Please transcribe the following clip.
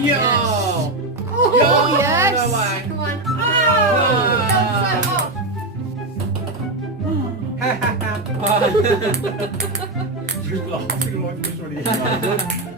Yo! Oh, yes! Naman. Come on. Ah. You lost. You lost this one.